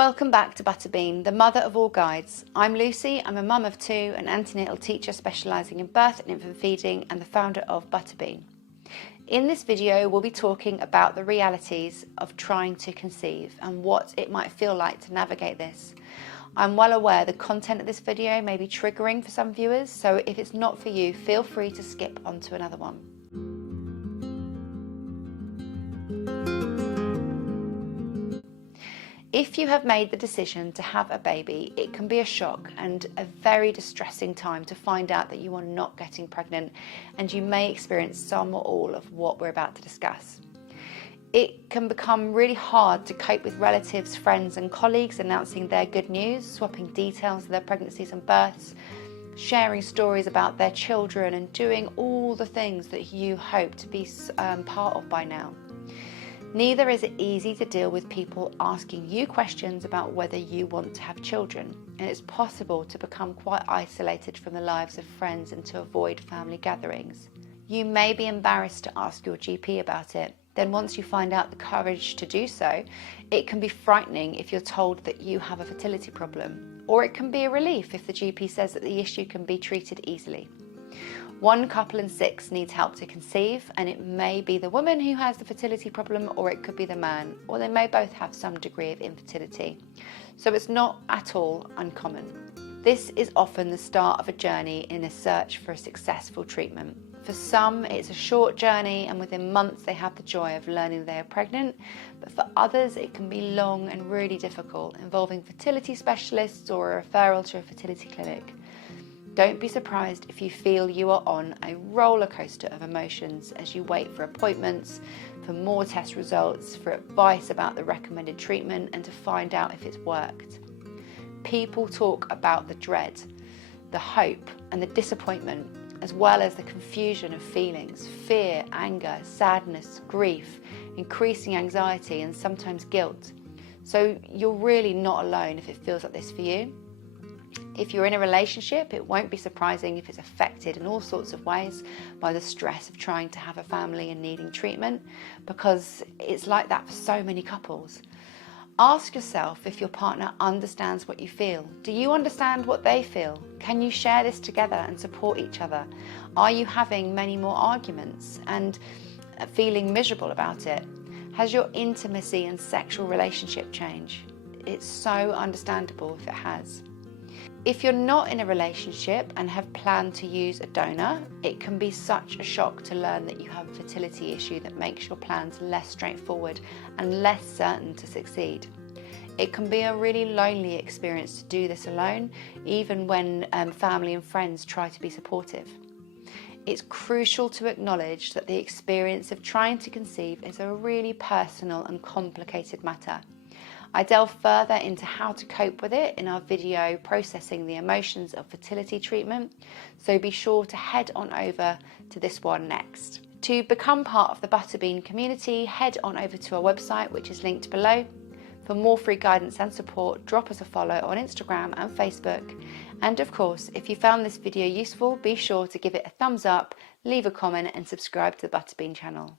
Welcome back to Butterbean, the mother of all guides. I'm Lucy, I'm a mum of two, an antenatal teacher specialising in birth and infant feeding and the founder of Butterbean. In this video we'll be talking about the realities of trying to conceive and what it might feel like to navigate this. I'm well aware the content of this video may be triggering for some viewers, so if it's not for you, feel free to skip on to another one. If you have made the decision to have a baby, it can be a shock and a very distressing time to find out that you are not getting pregnant, and you may experience some or all of what we're about to discuss. It can become really hard to cope with relatives, friends and colleagues announcing their good news, swapping details of their pregnancies and births, sharing stories about their children and doing all the things that you hope to be part of by now. Neither is it easy to deal with people asking you questions about whether you want to have children, and it's possible to become quite isolated from the lives of friends and to avoid family gatherings. You may be embarrassed to ask your GP about it. Then once you find out the courage to do so, it can be frightening if you're told that you have a fertility problem, or it can be a relief if the GP says that the issue can be treated easily. One couple in 6 needs help to conceive, and it may be the woman who has the fertility problem, or it could be the man, or they may both have some degree of infertility. So it's not at all uncommon. This is often the start of a journey in a search for a successful treatment. For some, it's a short journey, and within months they have the joy of learning they are pregnant, but for others it can be long and really difficult, involving fertility specialists or a referral to a fertility clinic. Don't be surprised if you feel you are on a roller coaster of emotions as you wait for appointments, for more test results, for advice about the recommended treatment, and to find out if it's worked. People talk about the dread, the hope and the disappointment, as well as the confusion of feelings, fear, anger, sadness, grief, increasing anxiety and sometimes guilt. So you're really not alone if it feels like this for you. If you're in a relationship, it won't be surprising if it's affected in all sorts of ways by the stress of trying to have a family and needing treatment, because it's like that for so many couples. Ask yourself if your partner understands what you feel. Do you understand what they feel? Can you share this together and support each other? Are you having many more arguments and feeling miserable about it? Has your intimacy and sexual relationship changed? It's so understandable if it has. If you're not in a relationship and have planned to use a donor, it can be such a shock to learn that you have a fertility issue that makes your plans less straightforward and less certain to succeed. It can be a really lonely experience to do this alone, even when family and friends try to be supportive. It's crucial to acknowledge that the experience of trying to conceive is a really personal and complicated matter. I delve further into how to cope with it in our video Processing the Emotions of Fertility Treatment, so be sure to head on over to this one next. To become part of the Butterbean community, head on over to our website, which is linked below. For more free guidance and support, drop us a follow on Instagram and Facebook. And of course, if you found this video useful, be sure to give it a thumbs up, leave a comment and subscribe to the Butterbean channel.